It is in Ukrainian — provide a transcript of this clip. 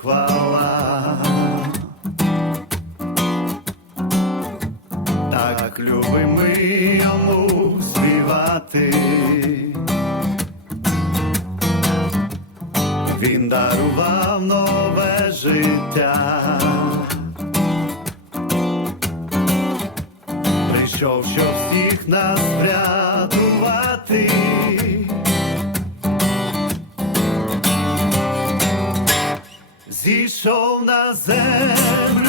хвала. Так любимо йому співати. Він дарував нове життя, прийшов, щоб всіх нас врятувати. зійшов на землю.